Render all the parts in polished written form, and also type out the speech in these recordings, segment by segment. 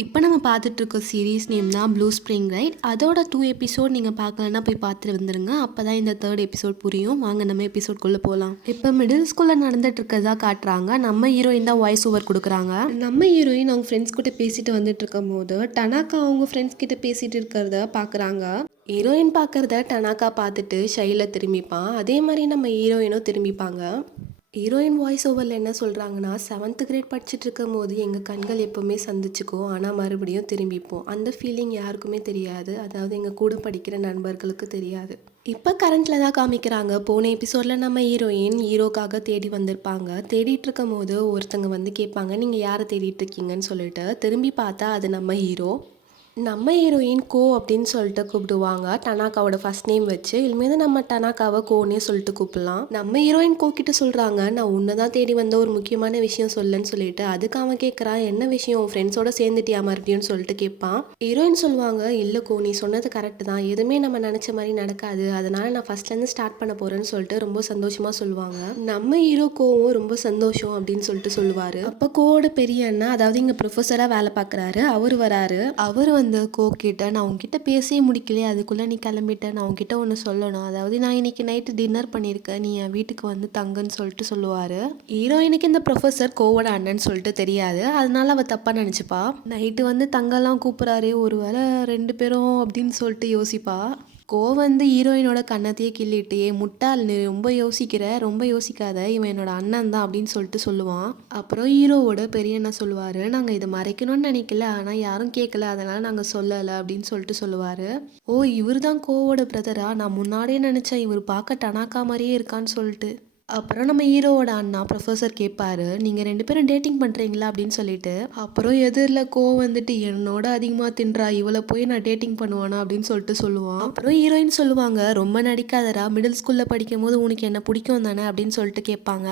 இப்போ நம்ம பார்த்துட்டு இருக்க சீரீஸ் நேம் தான் ப்ளூ ஸ்ப்ரிங் ரைட். அதோட 2 எபிசோட் நீங்கள் பார்க்கலன்னா போய் பார்த்துட்டு வந்துருங்க. அப்போ தான் இந்த 3rd எபிசோட் புரியும். வாங்க நம்ம எபிசோட்குள்ளே போகலாம். இப்போ மிடில் ஸ்கூலில் நடந்துட்டு இருக்கதா காட்டுறாங்க. நம்ம ஹீரோயின் தான் வாய்ஸ் ஓவர் கொடுக்குறாங்க. நம்ம ஹீரோயின் அவங்க ஃப்ரெண்ட்ஸ் கிட்ட பேசிட்டு வந்துட்டு இருக்கும் போது டனாக்கா அவங்க ஃப்ரெண்ட்ஸ் கிட்ட பேசிட்டு இருக்கிறத பார்க்குறாங்க. ஹீரோயின் பார்க்குறத டனாக்கா பார்த்துட்டு ஷைல திரும்பிப்பான். அதே மாதிரி நம்ம ஹீரோயினும் திரும்பிப்பாங்க. ஹீரோயின் வாய்ஸ் ஓவரில் என்ன சொல்கிறாங்கன்னா, 7th கிரேட் படிச்சுட்டு இருக்கும் போது எங்கள் கண்கள் எப்போவுமே சந்திச்சுக்கும், ஆனால் மறுபடியும் திரும்பிப்போம். அந்த ஃபீலிங் யாருக்குமே தெரியாது, அதாவது எங்கள் கூட படிக்கிற நண்பர்களுக்கு தெரியாது. இப்போ கரண்ட்டில் தான் காமிக்கிறாங்க. போன எபிசோடில் நம்ம ஹீரோயின் ஹீரோக்காக தேடி வந்திருப்பாங்க. தேடிட்டு இருக்கும் போது ஒருத்தங்க வந்து கேட்பாங்க, நீங்கள் யாரை தேடிட்டு இருக்கீங்கன்னு சொல்லிட்டு. திரும்பி பார்த்தா அது நம்ம ஹீரோ. நம்ம ஹீரோயின் கோ அப்படின்னு சொல்லிட்டு கூப்பிடுவாங்க, டனாக்காவோட ஃபர்ஸ்ட் நேம் வச்சு. இனிமேல் நம்ம டனாக்காவை கோன்னே சொல்லிட்டு கூப்பிடலாம். நம்ம ஹீரோயின் கோ கிட்ட சொல்கிறாங்க, நான் உன்னை தான் தேடி வந்த ஒரு முக்கியமான விஷயம் சொல்லுன்னு சொல்லிட்டு. அதுக்கு அவன் கேட்குறான், என்ன விஷயம், உன் ஃப்ரெண்ட்ஸோட சேர்ந்துட்டியா மறுபடியும் சொல்லிட்டு கேட்பான். ஹீரோயின் சொல்லுவாங்க, இல்லை கோ, நீ சொன்னது கரெக்டு தான், எதுவுமே நம்ம நினச்ச மாதிரி நடக்காது, அதனால நான் ஃபர்ஸ்ட்லேருந்து ஸ்டார்ட் பண்ண போகிறேன்னு சொல்லிட்டு ரொம்ப சந்தோஷமாக சொல்லுவாங்க. நம்ம ஹீரோ கோவும் ரொம்ப சந்தோஷம் அப்படின்னு சொல்லிட்டு சொல்லுவார். அப்போ கோவோட பெரிய அண்ணா, அதாவது இங்கே ப்ரொஃபஸராக வேலை பார்க்குறாரு, அவர் வராரு. அவர் வந்து கோ கிட்ட, நான் உங்ககிட்ட பேசியே முடிக்கலையே, அதுக்குள்ளே நீ கிளம்பிட்ட, நான் உங்ககிட்ட ஒன்று சொல்லணும், அதாவது நான் இன்னைக்கு நைட்டு டின்னர் பண்ணியிருக்கேன், நீ என் வீட்டுக்கு வந்து தங்குன்னு சொல்லிட்டு சொல்லுவார். ஹீரோயினுக்கு இந்த ப்ரொஃபஸர் கோவோட அண்ணன்னு சொல்லிட்டு தெரியாது, அதனால அவள் தப்பாக நினச்சிப்பா. நைட்டு வந்து தங்கெல்லாம் கூப்பிட்றாரு, ஒரு வேளை 2 பேரும் அப்படின்னு சொல்லிட்டு யோசிப்பா. கோ வந்து ஹீரோயினோட கன்னத்தையே கிள்ளிட்டு, முட்டாள், நீ ரொம்ப யோசிக்கிற, ரொம்ப யோசிக்காத, இவன் என்னோட அண்ணன் தான் அப்படின்னு சொல்லிட்டு சொல்லுவான். அப்புறம் ஹீரோவோட பெரிய அண்ணன் சொல்லுவார், நாங்கள் இதை மறைக்கணும்னு நினைக்கல, ஆனால் யாரும் கேட்கல, அதனால் நாங்கள் சொல்லலை அப்படின்னு சொல்லிட்டு சொல்லுவார். ஓ, இவர் தான் கோவோட பிரதரா, நான் முன்னாடியே நினச்சேன் இவர் பார்க்க டனாக்கா மாதிரியே இருக்கான்னு சொல்லிட்டு. அப்புறம் நம்ம ஹீரோவோட அண்ணா ப்ரொஃபஸர் கேட்பாரு, நீங்கள் 2 பேரும் டேட்டிங் பண்ணுறீங்களா அப்படின்னு சொல்லிட்டு. அப்புறம் எதிரில் கோ வந்துட்டு, என்னோட அதிகமாக தின்றா, இவளை போய் நான் டேட்டிங் பண்ணுவானா அப்படின்னு சொல்லிட்டு சொல்லுவான். அப்புறம் ஹீரோயின் சொல்லுவாங்க, ரொம்ப நடிக்காதரா, மிடில் ஸ்கூலில் படிக்கும் போது உனக்கு என்ன பிடிக்கும் தானே அப்படின்னு சொல்லிட்டு கேட்பாங்க.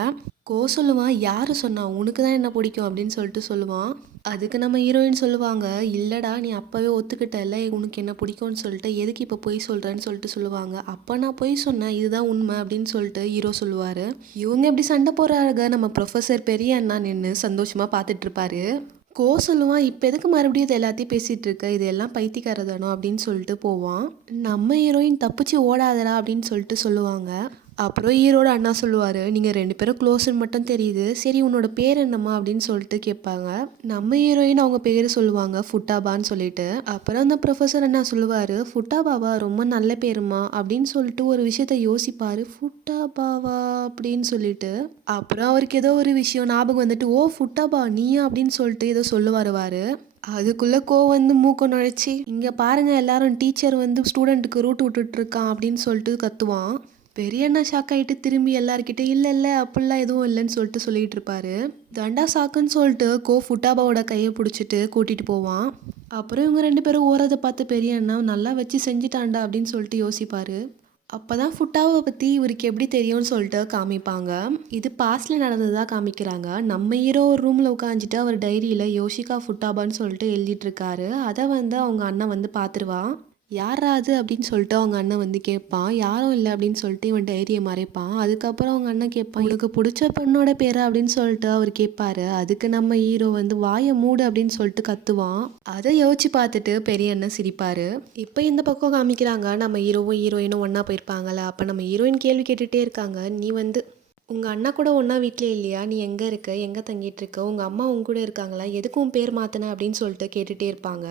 கோ சொல்லுவான், யார் சொன்னா, உனக்கு தான் என்ன பிடிக்கும் அப்படின்னு சொல்லிட்டு சொல்லுவான். அதுக்கு நம்ம ஹீரோயின் சொல்லுவாங்க, இல்லைடா, நீ அப்போவே ஒத்துக்கிட்டல உனக்கு என்ன பிடிக்கும்னு சொல்லிட்டு, எதுக்கு இப்போ பொய் சொல்கிறேன்னு சொல்லிட்டு சொல்லுவாங்க. அப்போ நான் பொய் சொன்னேன், இதுதான் உண்மை அப்படின்னு சொல்லிட்டு ஹீரோ சொல்லுவார். இவங்க எப்படி சண்டை போடுறாங்க, நம்ம ப்ரொஃபஸர் பெரிய அண்ணா நின்று சந்தோஷமாக பார்த்துட்டு இருப்பாரு. கோ சொல்லுவான், இப்போ எதுக்கு மறுபடியும் இது எல்லாத்தையும் பேசிகிட்டு இருக்க, இது எல்லாம் பைத்தியக்காரதானோ அப்படின்னு சொல்லிட்டு போவான். நம்ம ஹீரோயின் தப்பிச்சு ஓடாதடா அப்படின்னு சொல்லிட்டு சொல்லுவாங்க. அப்புறம் ஹீரோட அண்ணா சொல்லுவார், நீங்கள் 2 பேரும் க்ளோஸ்ன்னு மட்டும் தெரியுது, சரி உன்னோட பேர் என்னம்மா அப்படின்னு சொல்லிட்டு கேட்பாங்க. நம்ம ஹீரோயின் அவங்க பேர் சொல்லுவாங்க, ஃபுட்டாபான்னு சொல்லிட்டு. அப்புறம் அந்த ப்ரொஃபஸர் அண்ணா சொல்லுவார், ஃபுட்டாபாவா, ரொம்ப நல்ல பேருமா அப்படின்னு சொல்லிட்டு ஒரு விஷயத்த யோசிப்பார். ஃபுட்டாபாவா அப்படின்னு சொல்லிட்டு. அப்புறம் அவருக்கு ஏதோ ஒரு விஷயம் ஞாபகம் வந்துட்டு, ஓ ஃபுட்டாபா நீயா அப்படின்னு சொல்லிட்டு ஏதோ சொல்ல வருவார். அதுக்குள்ளே கோ வந்து மூக்க நுழைச்சி, இங்கே பாருங்க எல்லாரும், டீச்சர் வந்து ஸ்டூடெண்ட்டுக்கு ரூட் விட்டுட்டு இருக்கான் அப்படின்னு சொல்லிட்டு கத்துவான். பெரிய அண்ணா ஷாக் ஆகிட்டு திரும்பி எல்லாருக்கிட்டே, இல்லை இல்லை அப்படிலாம் எதுவும் இல்லைன்னு சொல்லிட்டு சொல்லிட்டு இருப்பாரு. தண்டா சாக்குன்னு சொல்லிட்டு கோ ஃபுட்டாபாவோட கையை பிடிச்சிட்டு கூட்டிகிட்டு போவான். அப்புறம் இவங்க 2 பேரும் ஓரத்தை பார்த்து பெரிய அண்ணா நல்லா வச்சு செஞ்சுட்டாண்டா அப்படின்னு சொல்லிட்டு யோசிப்பார். அப்போ தான் ஃபுட்டாவை பற்றி இவருக்கு எப்படி தெரியும்னு சொல்லிட்டு காமிப்பாங்க. இது பாஸ்டில் நடந்ததாக காமிக்கிறாங்க. நம்ம ஹீரோ ஒரு ரூமில் உட்காந்துட்டு அவர் டைரியில் யோஷிகா ஃபுட்டாபான்னு சொல்லிட்டு எழுதிட்டுருக்காரு. அதை வந்து அவங்க அண்ணன் வந்து பார்த்துருவான். யாரா அது அப்படின்னு சொல்லிட்டு அவங்க அண்ணன் வந்து கேட்பான். யாரும் இல்லை அப்படின்னு சொல்லிட்டு இவன் டைரியை மறைப்பான். அதுக்கப்புறம் அவங்க அண்ணன் கேட்பான், இவனுக்கு பிடிச்ச பெண்ணோட பேரா அப்படின்னு சொல்லிட்டு அவர் கேட்பாரு. அதுக்கு நம்ம ஹீரோ வந்து வாயை மூடு அப்படின்னு சொல்லிட்டு கத்துவான். அதை யோசிச்சு பார்த்துட்டு பெரிய அண்ணன் சிரிப்பாரு. இப்போ இந்த பக்கம் காமிக்கிறாங்க, நம்ம ஹீரோவும் ஹீரோயினும் ஒன்றா போயிருப்பாங்களா. அப்போ நம்ம ஹீரோயின் கேள்வி கேட்டுகிட்டே இருக்காங்க, நீ வந்து உங்கள் அண்ணா கூட ஒன்றா வீட்டிலே இல்லையா, நீ எங்கே இருக்க, எங்கே தங்கிட்டு இருக்க, உங்கள் அம்மா உங்க கூட இருக்காங்களா, எதுக்கும் பேர் மாற்றின அப்படின்னு சொல்லிட்டு கேட்டுகிட்டே இருப்பாங்க.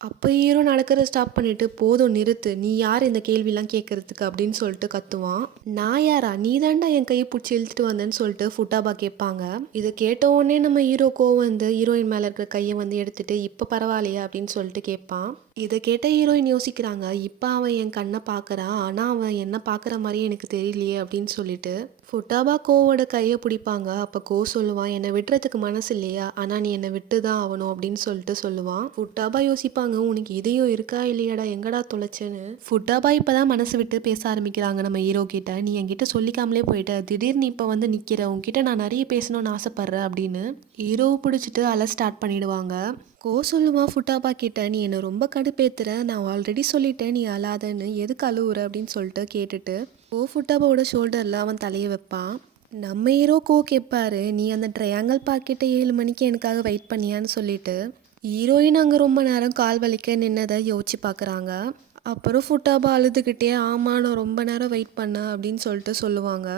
அப்போ ஹீரோ நடக்கிறத ஸ்டாப் பண்ணிட்டு, போதும் நிறுத்து, நீ யார் இந்த கேள்விலாம் கேட்கறதுக்கு அப்படின்னு சொல்லிட்டு கத்துவான். நான் யாரா, நீ தாண்டா என் கையை பிடிச்சி இழுத்துட்டு வந்தேன்னு சொல்லிட்டு ஃபுட்டாபா கேட்பாங்க. இதை கேட்ட உடனே நம்ம ஹீரோக்கோ வந்து ஹீரோயின் மேலே இருக்கிற கையை வந்து எடுத்துட்டு, இப்போ பரவாயில்லையா அப்படின்னு சொல்லிட்டு கேட்பான். இதை கேட்ட ஹீரோயின் யோசிக்கிறாங்க, இப்போ அவன் என் கண்ணை பார்க்குறான், ஆனால் அவன் என்ன பார்க்குற மாதிரியே எனக்கு தெரியலையே அப்படின்னு சொல்லிட்டு. ஃபுட்டாபா கோவோட கையை பிடிப்பாங்க. அப்போ கோ சொல்லுவான், என்னை விட்டுறதுக்கு மனசு இல்லையா, ஆனால் நீ என்னை விட்டு தான் ஆகணும் அப்படின்னு சொல்லிட்டு சொல்லுவான். ஃபுட்டாபா யோசிப்பாங்க, உனக்கு இதயம் இருக்கா இல்லையாடா, எங்கடா தொலைச்சேன்னு. ஃபுட்டாபா இப்போ தான் மனசு விட்டு பேச ஆரம்பிக்கிறாங்க நம்ம ஹீரோ கிட்ட. நீ என்கிட்ட சொல்லிக்காமலே போயிட்ட, திடீர்னு இப்போ வந்து நிற்கிற, உன்கிட்ட நான் நிறைய பேசணும்னு ஆசைப்பட்றேன் அப்படின்னு ஹீரோவை பிடிச்சிட்டு அலை ஸ்டார்ட் பண்ணிடுவாங்க. கோ சொல்லுவான் ஃபுட்டாபா கிட்ட, நீ என்னை ரொம்ப கடுப்பேத்துற, நான் ஆல்ரெடி சொல்லிட்டேன் நீ அழாதன்னு, எதுக்கு அழுவுற அப்படின்னு சொல்லிட்டு கேட்டுட்டு கோ ஃபுட்டாபாவோட ஷோல்டரில் அவன் தலையை வைப்பான். நம்ம ஹீரோ கோ கேட்பாரு, நீ அந்த ட்ரையாங்கிள் பார்க்கிட்ட 7 மணிக்கு எனக்காக வெயிட் பண்ணியான்னு சொல்லிட்டு. ஹீரோயின் அங்கே ரொம்ப நேரம் கால் வலிக்க நின்னதை யோசிச்சு பார்க்குறாங்க. அப்புறம் ஃபுட்டாபா அழுதுகிட்டே ஆமா நான் ரொம்ப நேரம் வெயிட் பண்ணேன் அப்படின்னு சொல்லிட்டு சொல்லுவாங்க.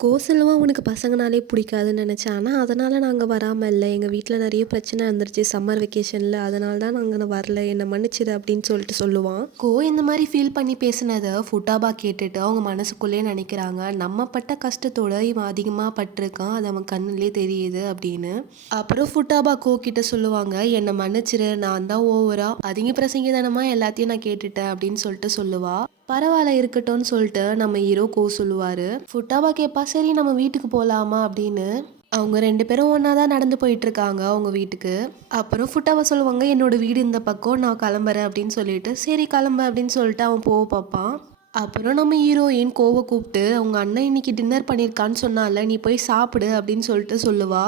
கோசல்வா உனக்கு பசங்கனாலே பிடிக்காதுன்னு நினச்சேன், ஆனால் அதனால் நாங்கள் வராமல் இல்லை, எங்கள் வீட்டில் நிறைய பிரச்சனை இருந்துருச்சு சம்மர் வெக்கேஷனில், அதனால தான் நாங்கள் வரல, என்னை மன்னிச்சிடு அப்படின்னு சொல்லிட்டு சொல்லுவான். இந்த மாதிரி ஃபீல் பண்ணி பேசினதை ஃபுட்டாபா கேட்டுட்டு அவங்க மனசுக்குள்ளேயே நினைக்கிறாங்க, நம்ம பட்ட கஷ்டத்தோட இவன் அதிகமாக பட்டிருக்கான், அது அவன் கண்ணுலேயே தெரியுது அப்படின்னு. அப்புறம் ஃபுட்டாபா கிட்ட சொல்லுவாங்க, என்னை மன்னிச்சிரு, நான் தான் ஓவரா அதிக பிரசங்கிதனமாக எல்லாத்தையும் நான் கேட்டுட்டேன் அப்படின்னு சொல்லிட்டு சொல்லுவா. பரவாயில்ல இருக்கட்டும்னு சொல்லிட்டு நம்ம ஹீரோ சொல்லுவார். ஃபுட்டாபா கேட்பா, சரி நம்ம வீட்டுக்கு போகலாமா அப்படின்னு. அவங்க 2 பேரும் ஒன்றா தான் நடந்து போயிட்டுருக்காங்க அவங்க வீட்டுக்கு. அப்புறம் ஃபுட்டாபா சொல்லுவாங்க, என்னோட வீடு இந்த பக்கம், நான் கிளம்புறேன் அப்படின்னு சொல்லிட்டு, சரி கிளம்பு அப்படின்னு சொல்லிட்டு அவன் போக பார்ப்பான். அப்புறம் நம்ம ஹீரோயின் கூப்பிட்டு, அவங்க அண்ணன் இன்னைக்கு டின்னர் பண்ணியிருக்கான்னு சொன்னால, நீ போய் சாப்பிடு அப்படின்னு சொல்லிட்டு சொல்லுவா.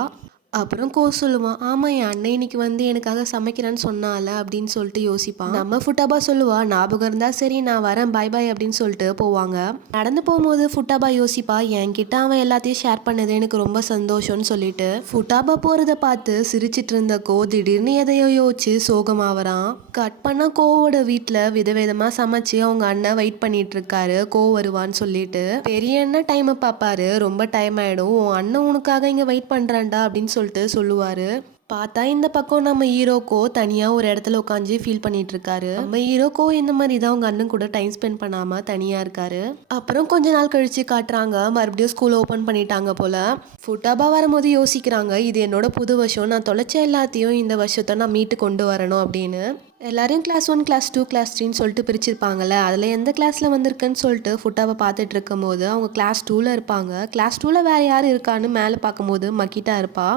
அப்புறம் சொல்லுவான், ஆமா என் அண்ணன் இன்னைக்கு வந்து எனக்காக சமைக்கிறேன்னு சொன்னால அப்படின்னு சொல்லிட்டு யோசிப்பான். நம்ம ஃபுட்டாபா சொல்லுவா, ஞாபகம் இருந்தா சரி நான் வரேன் பாய் பாய் அப்படின்னு சொல்லிட்டு போவாங்க. நடந்து போகும்போது ஃபுட்டாபா யோசிப்பா, என்கிட்ட அவன் எல்லாத்தையும் ஷேர் பண்ணது எனக்கு ரொம்ப சந்தோஷம்னு சொல்லிட்டு. ஃபுட்டாபா போறத பார்த்து சிரிச்சிட்டு இருந்த திடீர்னு எதையோ யோசிச்சு சோகமாவறான். கட் பண்ணா கோவோட வீட்டுல விதவிதமா சமைச்சு அவங்க அண்ணன் வெயிட் பண்ணிட்டு இருக்காரு, வருவான்னு சொல்லிட்டு. பெரிய அண்ணன் டைமை பார்ப்பாரு, ரொம்ப டைம் ஆயிடும், உன் அண்ணன் உனக்காக இங்க வெயிட் பண்றான்டா அப்படின்னு சொல்லிட்டு சொல்லுவாரு. பார்த்தா இந்த பக்கம் நம்ம ஹீரோக்கோ தனியா ஒரு இடத்துல உட்காந்து ஃபீல் பண்ணிட்டு இருக்காரு. நம்ம ஹீரோக்கோ இந்த மாதிரி தான் அவங்க அண்ணன் கூட டைம் ஸ்பெண்ட் பண்ணாம தனியா இருக்காரு. அப்புறம் கொஞ்ச நாள் கழிச்சு காட்டுறாங்க, மறுபடியும் ஸ்கூல் ஓபன் பண்ணிட்டாங்க போல. ஃபுட்டாபா வரும்போது யோசிக்கிறாங்க, இது என்னோட புது வருஷம், நான் தொலைச்ச எல்லாத்தையும் இந்த வருஷத்தை நான் மீட்டு கொண்டு வரணும் அப்படின்னு. எல்லாரையும் கிளாஸ் 1 கிளாஸ் 2 கிளாஸ் 3ன்னு சொல்லிட்டு பிரிச்சிருப்பாங்கல்ல, அதில் எந்த கிளாஸில் வந்திருக்குன்னு சொல்லிட்டு ஃபுட்டாவை பார்த்துட்டு இருக்கும் போது அவங்க கிளாஸ் 2ல் இருப்பாங்க. கிளாஸ் 2ல் வேறு யார் இருக்கான்னு மேலே பார்க்கும்போது மக்கிட்டா இருப்பா.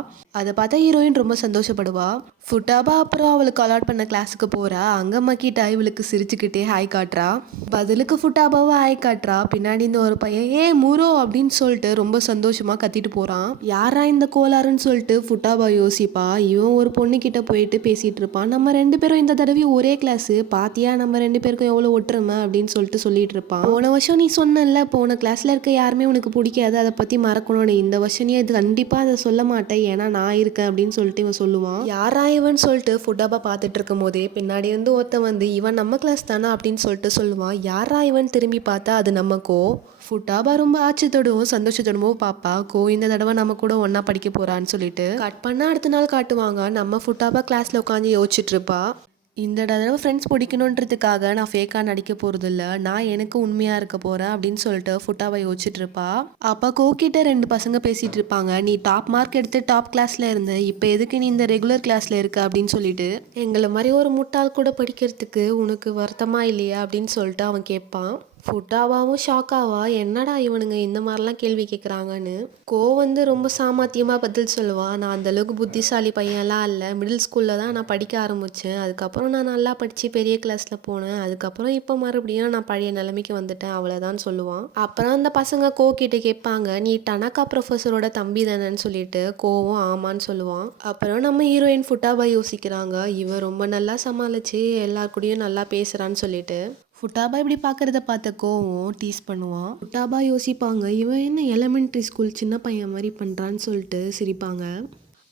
அதை பார்த்தா ஹீரோயின் ரொம்ப சந்தோஷப்படுவா. ஃபுட்டாபா அப்புறம் அவளுக்கு அலாட் பண்ண கிளாஸுக்கு போகிறா. அங்கே மக்கிட்டா இவளுக்கு சிரிச்சுக்கிட்டே ஹாய் காட்டுறா. பதிலுக்கு ஃபுட்டாபாவை ஹாய் காட்டுறா. பின்னாடி இந்த ஒரு பையன் ஏ மூரோ அப்படின்னு சொல்லிட்டு ரொம்ப சந்தோஷமாக கத்திட்டு போகிறான். யாரா இந்த கோளாறுன்னு சொல்லிட்டு ஃபுட்டாபா யோசிப்பா. இவன் ஒரு பொண்ணுக்கிட்ட போயிட்டு பேசிகிட்டு இருப்பான். நம்ம 2 பேரும் இந்த தடவை ஒரே கிளாஸு பாத்தியா, நம்ம 2 பேருக்கும் எவ்வளோ ஒற்றுமை அப்படின்னு சொல்லிட்டு சொல்லிட்டு இருப்பான். போன வருஷம் நீ சொன்னல, போன கிளாஸ்ல இருக்க யாருமே உனக்கு பிடிக்காது, அதை பத்தி மறக்கணும்னு, இந்த வருஷம் நீ அது கண்டிப்பா அதை சொல்ல மாட்டேன், ஏன்னா நான் இருக்கேன் அப்படின்னு சொல்லிட்டு இவன் சொல்லுவான். யாரா இவன் சொல்லிட்டு ஃபுட்டாபா பார்த்துட்டு இருக்கும் போதே பின்னாடி இருந்து ஒருத்தன் வந்து, இவன் நம்ம கிளாஸ் தானே அப்படின்னு சொல்லிட்டு சொல்லுவான். யாரா இவன் திரும்பி பார்த்தா அது நம்ம ஃபுட்டாபா ரொம்ப ஆச்சரியத்தோடவும் சந்தோஷத்தோடவும் பாப்பா. இந்த தடவை நம்ம கூட ஒன்னா படிக்க போறான்னு சொல்லிட்டு. கட் பண்ணா அடுத்த நாள் காட்டுவாங்க, நம்ம ஃபுட்டாபா கிளாஸ்ல உட்காந்து யோசிச்சுட்டு இருப்பா. இந்த தடவை ஃப்ரெண்ட்ஸ் பிடிக்கணுன்றதுக்காக நான் ஃபேக்காக நடிக்க போகிறதில்ல, நான் எனக்கு உண்மையாக இருக்க போகிறேன் அப்படின்னு சொல்லிட்டு ஃபுட்டாவை யோசிச்சுட்டு இருப்பா. அப்போ கிட்ட 2 பசங்க பேசிகிட்டு இருப்பாங்க, நீ டாப் மார்க் எடுத்து டாப் கிளாஸில் இருந்த, இப்போ எதுக்கு நீ இந்த ரெகுலர் கிளாஸில் இருக்க அப்படின்னு சொல்லிட்டு. எங்களை மாதிரி ஒரு முட்டாள் கூட படிக்கிறதுக்கு உனக்கு வருத்தமா இல்லையா அப்படின்னு சொல்லிட்டு அவன் கேட்பான். ஃபுட்டாவாவும் ஷாக்காவா, என்னடா இவனுங்க இந்த மாதிரிலாம் கேள்வி கேட்குறாங்கன்னு. வந்து ரொம்ப சாமர்த்தியமாக பதில் சொல்லுவான், நான் அந்தளவுக்கு புத்திசாலி பையன்லாம் இல்லை, மிடில் ஸ்கூலில் தான் நான் படிக்க ஆரம்பித்தேன், அதுக்கப்புறம் நான் நல்லா படித்து பெரிய கிளாஸில் போனேன், அதுக்கப்புறம் இப்போ மறுபடியும் நான் பழைய நிலைமைக்கு வந்துட்டேன், அவ்வளோதான் சொல்லுவான். அப்புறம் அந்த பசங்க கிட்ட கேட்பாங்க, நீ டனக்கா ப்ரொஃபஸரோட தம்பி தானேன்னு சொல்லிட்டு. ஆமான்னு சொல்லுவான். அப்புறம் நம்ம ஹீரோயின் ஃபுட்டாபா யோசிக்கிறாங்க, இவன் ரொம்ப நல்லா சமாளித்து எல்லார் கூடயும் நல்லா பேசுகிறான்னு சொல்லிட்டு. ஃபுட்டாபா இப்படி பார்க்குறத பார்த்த டீஸ் பண்ணுவான். ஃபுட்டாபா யோசிப்பாங்க, இவன் என்ன எலிமெண்ட்ரி ஸ்கூல் சின்ன பையன் மாதிரி பண்ணுறான்னு சொல்லிட்டு சிரிப்பாங்க.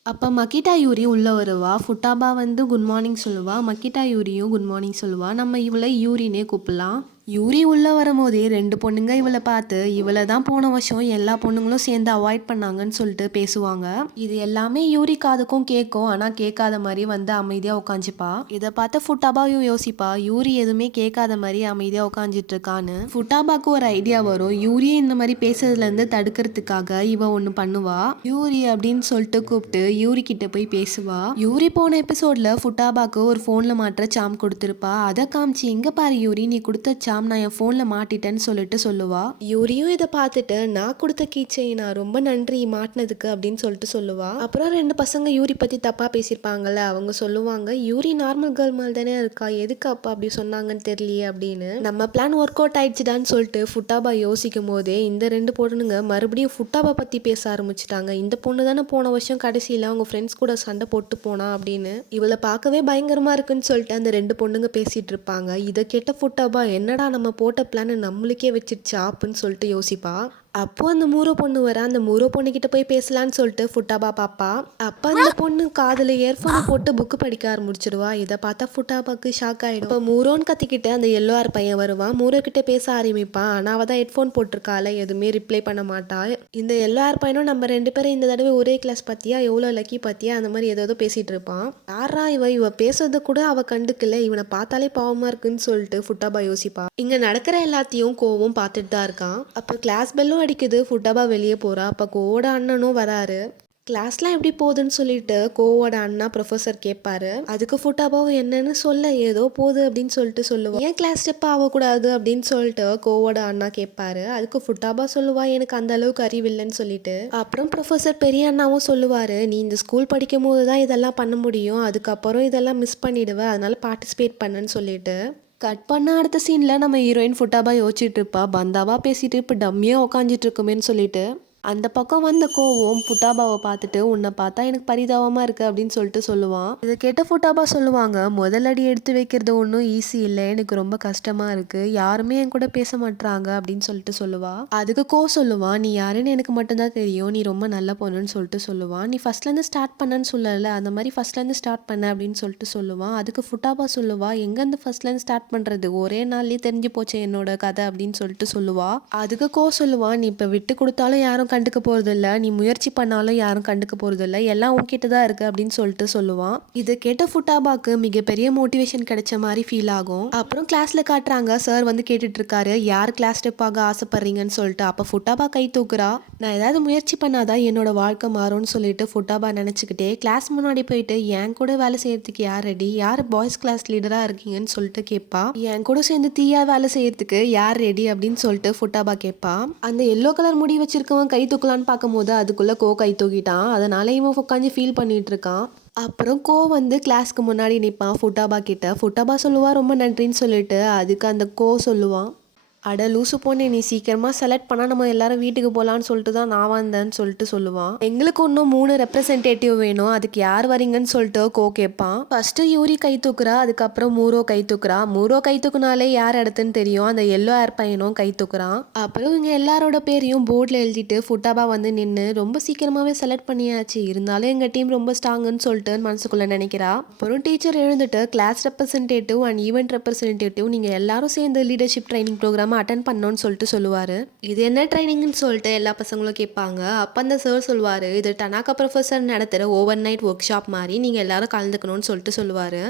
அப்போ மக்கிட்டா யூரி உள்ளே வருவா. ஃபுட்டாபா வந்து குட் மார்னிங் சொல்லுவா, மக்கிட்டா யூரியும் குட் மார்னிங் சொல்லுவா. நம்ம இவளை யூரினே கூப்பிடலாம். யூரி உள்ளே வரும்போதே 2 பொண்ணுங்க இவளை பார்த்து, இவளை தான் போன வருஷம் எல்லா பொண்ணுங்களும் சேர்ந்து அவாய்ட் பண்ணாங்கன்னு சொல்லிட்டு பேசுவாங்க. இது எல்லாமே யூரி காதுக்கும் கேட்கும், ஆனால் கேட்காத மாதிரி வந்து அமைதியாக உட்காந்துப்பா. இதை பார்த்து ஃபுட்டாபாவும் யோசிப்பா, யூரி எதுவுமே கேட்காத மாதிரி அமைதியாக உட்காந்துட்டு இருக்கான்னு. ஃபுட்டாபாக்கு ஒரு ஐடியா வரும், யூரியை இந்த மாதிரி பேசுறதுலேருந்து தடுக்கிறதுக்காக இவ ஒன்று பண்ணுவா. யூரி அப்படின்னு சொல்லிட்டு கூப்பிட்டு யூரி கிட்ட போய் பேசுவா. யூரி போன எபிசோட்ல ஃபுட்டாபாக்கு ஒரு ஃபோனில் மாற்ற சாம் கொடுத்துருப்பா. அதை காமிச்சு, இங்கே பாரு யூரி, நீ கொடுத்த நான் என் ஃபோனில் மாட்டிட்டேன்னு சொல்லிட்டு சொல்லுவா. யூரியும் இதை பார்த்துட்டு, நான் கொடுத்த கீச்சைனா ரொம்ப நன்றி மாட்டினதுக்கு அப்படின்னு சொல்லிட்டு சொல்லுவா. அப்புறம் 2 பசங்க யூரி பற்றி தப்பாக பேசியிருப்பாங்கல்ல, அவங்க சொல்லுவாங்க, யூரி நார்மல் கேர்ள் மாதிரி தானே இருக்கா, எதுக்கு அப்பா அப்படி சொன்னாங்கன்னு தெரியலையே அப்படின்னு. நம்ம பிளான் ஒர்க் அவுட் ஆயிடுச்சுடான்னு சொல்லிட்டு ஃபுட்டாபா யோசிக்கும் போதே இந்த 2 பொண்ணுங்க மறுபடியும் ஃபுட்டாபா பற்றி பேச ஆரம்பிச்சிட்டாங்க. இந்த பொண்ணு தானே போன வருஷம் கடைசியில் அவங்க ஃப்ரெண்ட்ஸ் கூட சண்டை போட்டு போனா அப்படின்னு. இவளை பார்க்கவே பயங்கரமாக இருக்குன்னு சொல்லிட்டு அந்த 2 பொண்ணுங்க பேசிட்டு இருப்பாங்க. இதை கேட்ட ஃபுட்டாபா, என்னடா நம்ம போட்ட பிளான் நம்மளுக்கே வச்சிருச்சா அப்படின்னு சொல்லிட்டு யோசிப்பா. அப்போ அந்த மூரோ பொண்ணு வர அந்த மூரோ பொண்ணுக்கிட்ட போய் பேசலான்னு சொல்லிட்டு ஃபுட்டாபா பாப்பா. அப்போ அந்த பொண்ணு காதில் இயர்ஃபோனை போட்டு புக்கு படிக்க ஆரம்பிச்சிடுவா. இதை பார்த்தா ஃபுட்டாபாக்கு ஷாக் ஆகிடும். இப்போ மூரோன்னு கத்திக்கிட்டு அந்த எல்லோ ஆர் பையன் வருவான். மூரோ கிட்ட பேச ஆரம்பிப்பான். ஆனால் அவள் தான் ஹெட்ஃபோன் போட்டிருக்காள், எதுவுமே ரிப்ளை பண்ண மாட்டாள். இந்த எல்லோ ஆர் பையனும் நம்ம 2 பேரும் இந்த தடவை ஒரே கிளாஸ் பற்றியா, எவ்வளோ லக்கி பற்றியா, அந்த மாதிரி ஏதோ பேசிகிட்டு இருப்பான். யாரா இவ பேசுறத கூட அவள் கண்டுக்கல, இவனை பார்த்தாலே பாவமாக இருக்குன்னு சொல்லிட்டு ஃபுட்டாபா யோசிப்பா. இங்கே நடக்கிற எல்லாத்தையும் கோவும் பார்த்துட்டு தான் இருக்கான். அப்போ கிளாஸ் பெல்லும் அடிக்குது. ஃபுட்டாபா வெளியே போகிறா. அப்போ கோவோட அண்ணனும் வராரு. கிளாஸ்லாம் எப்படி போகுதுன்னு சொல்லிட்டு கோவோட அண்ணா ப்ரொஃபஸர் கேட்பாரு. அதுக்கு ஃபுட்டாபாவும் என்னன்னு சொல்ல, ஏதோ போகுது அப்படின்னு சொல்லிட்டு சொல்லுவா. ஏன் கிளாஸ் ஸ்டெப் ஆகக்கூடாது அப்படின்னு சொல்லிட்டு கோவோட அண்ணா கேட்பாரு. அதுக்கு ஃபுட்டாபா சொல்லுவா, எனக்கு அந்த அளவுக்கு அறிவில்லைன்னு சொல்லிட்டு. அப்புறம் ப்ரொஃபஸர் பெரிய அண்ணாவும் சொல்லுவாரு, நீ இந்த ஸ்கூல் படிக்கும் போது தான் இதெல்லாம் பண்ண முடியும், அதுக்கப்புறம் இதெல்லாம் மிஸ் பண்ணிடுவேன், அதனால பார்ட்டிசிபேட் பண்ணுன்னு சொல்லிட்டு. கட் பண்ண அடுத்த சீனில் நம்ம ஹீரோயின் ஃபுட்டாபா யோசிச்சுட்டு இருப்பா. பந்தாவா பேசிட்டு இப்போ டம்மியாக உக்காந்துட்டு இருக்குமேன்னு சொல்லிட்டு. அந்த பக்கம் வந்த கோவம் ஃபுட்டாபாவை பார்த்துட்டு, உன்னை பார்த்தா எனக்கு பரிதாபமாக இருக்குது அப்படின்னு சொல்லிட்டு சொல்லுவான். இதை கேட்ட ஃபுட்டாபா சொல்லுவாங்க, முதல் அடி எடுத்து வைக்கிறது ஒன்றும் ஈஸி இல்லை, எனக்கு ரொம்ப கஷ்டமாக இருக்குது, யாருமே என் கூட பேச மாட்றாங்க அப்படின்னு சொல்லிட்டு சொல்லுவா. அதுக்கு கோ சொல்லுவான், நீ யாருன்னு எனக்கு மட்டும்தான் தெரியும், நீ ரொம்ப நல்ல பொண்ணுன்னு சொல்லிட்டு சொல்லுவான். நீ ஃபர்ஸ்ட்லேருந்து ஸ்டார்ட் பண்ணன்னு சொல்லலை, அந்த மாதிரி ஃபர்ஸ்ட்லேருந்து ஸ்டார்ட் பண்ண அப்படின்னு சொல்லிட்டு சொல்லுவான். அதுக்கு ஃபுட்டாபா சொல்லுவா, எங்கேருந்து ஃபர்ஸ்ட்லேருந்து ஸ்டார்ட் பண்ணுறது, ஒரே நாள்லேயே தெரிஞ்சு போச்சு என்னோட கதை அப்படின்னு சொல்லிட்டு சொல்லுவா. அதுக்கு கோ சொல்லுவான், நீ இப்போ விட்டு கொடுத்தாலும் யாரும் கண்டுக்க போறது இல்ல, நீ முயற்சி பண்ணாலும் யாரும் கண்டுக்க போறது இல்ல, எல்லாம் உன்கிட்ட தான் இருக்கு அப்படின்னு சொல்லிட்டு சொல்லுவான். இதை கேட்ட ஃபுட்டாபாக்கு மிகப்பெரிய மோட்டிவேஷன் கிடைச்ச மாதிரி ஃபீல் ஆகும். அப்புறம் கிளாஸ்ல காட்டுறாங்க, சார் வந்து கேட்டுட்டு இருக்காரு, யார் கிளாஸ் ஸ்டெப் ஆக ஆசைப்படுறீங்கன்னு சொல்லிட்டு. அப்ப ஃபுட்டாபா கை தூக்குறா. நான் ஏதாவது முயற்சி பண்ணாதான் என்னோட வாழ்க்கை மாறும்னு சொல்லிட்டு ஃபுட்டாபா நினைச்சுக்கிட்டே கிளாஸ் முன்னாடி போயிட்டு, என் கூட வேலை செய்யறதுக்கு யார் ரெடி, யார் பாய்ஸ் கிளாஸ் லீடரா இருக்கீங்கன்னு சொல்லிட்டு கேட்பா. என் கூட சேர்ந்து தீயா வேலை செய்யறதுக்கு யார் ரெடி அப்படின்னு சொல்லிட்டு ஃபுட்டாபா கேட்பா. அந்த எல்லோ கலர் முடி வச்சிருக்கவன் கை தூக்கலான்னு பார்க்கும்போது அதுக்குள்ளே கோ கை தூக்கிட்டான். அதனால இவன் உட்காந்து ஃபீல் பண்ணிட்டு இருக்கான். அப்புறம் கோ வந்து கிளாஸ்க்கு முன்னாடி நிற்பான் ஃபுட்டாபா கிட்ட. ஃபுட்டாபா சொல்லுவா, ரொம்ப நன்றின்னு சொல்லிட்டு. அதுக்கு அந்த கோ சொல்லுவான், அட லூசு பொண்ணு, நீ சீக்கிரமாக செலக்ட் பண்ணால் நம்ம எல்லாரும் வீட்டுக்கு போகலான்னு சொல்லிட்டு தான் நான் வந்தேன்னு சொல்லிட்டு சொல்லுவான். எங்களுக்கு இன்னும் 3 ரெப்ரசன்டேட்டிவ் வேணும், அதுக்கு யார் வரீங்கன்னு சொல்லிட்டு கோ கேட்பான். ஃபர்ஸ்ட்டு யூரி கை தூக்குறா. அதுக்கப்புறம் மூரோ கை தூக்குறா. மூரோ கை தூக்குனாலே யார் இடத்துன்னு தெரியும், அந்த எல்லோ ஏர் பையனும் கை தூக்குறான். அப்புறம் இவங்க எல்லாரோட பேரையும் போர்டில் எழுதிட்டு ஃபுட்டாபா வந்து நின்று, ரொம்ப சீக்கிரமாகவே செலக்ட் பண்ணியாச்சு, இருந்தாலும் எங்கள் டீம் ரொம்ப ஸ்ட்ராங்குன்னு சொல்லிட்டு மனசுக்குள்ளே நினைக்கிறா. அப்புறம் டீச்சர் எழுந்துட்டு, class representative and event representative நீங்கள் எல்லாரும் சேர்ந்து லீடர்ஷிப் ட்ரைனிங் ப்ரோக்ராம் அட்டன் பண்ணணும்னு சொல்லிட்டு சொல்லுவாரு. இது என்ன ட்ரைனிங்னு சொல்லிட்டு எல்லா பசங்களும் கேட்பாங்க. அப்போ அந்த சார் சொல்லுவாரு, இது டனாக்கா ப்ரொஃபஸர் நடத்துகிற ஓவர் நைட் ஒர்க் ஷாப் மாதிரி, நீங்கள் எல்லாரும் கலந்துக்கணும்னு சொல்லிட்டு சொல்லுவார்.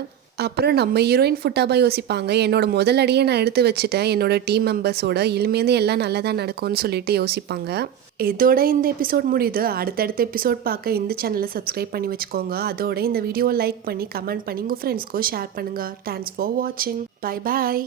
அப்புறம் நம்ம ஹீரோயின் ஃபுட்டாபா யோசிப்பாங்க, என்னோட முதல் அடியை நான் எடுத்து வச்சுட்டேன், என்னோட டீம் மெம்பர்ஸோட இனிமேந்து எல்லாம் நல்லதாக நடக்கும்னு சொல்லிட்டு யோசிப்பாங்க. இதோட இந்த எபிசோட் முடியுது. அடுத்தடுத்த எபிசோட் பார்க்க இந்த சேனலை சப்ஸ்கிரைப் பண்ணி வச்சுக்கோங்க. அதோட இந்த வீடியோவை லைக் பண்ணி கமெண்ட் பண்ணி உங்கள் ஃப்ரெண்ட்ஸ்க்கும் ஷேர் பண்ணுங்கள். தேங்க்ஸ் ஃபார் வாட்சிங். Bye bye.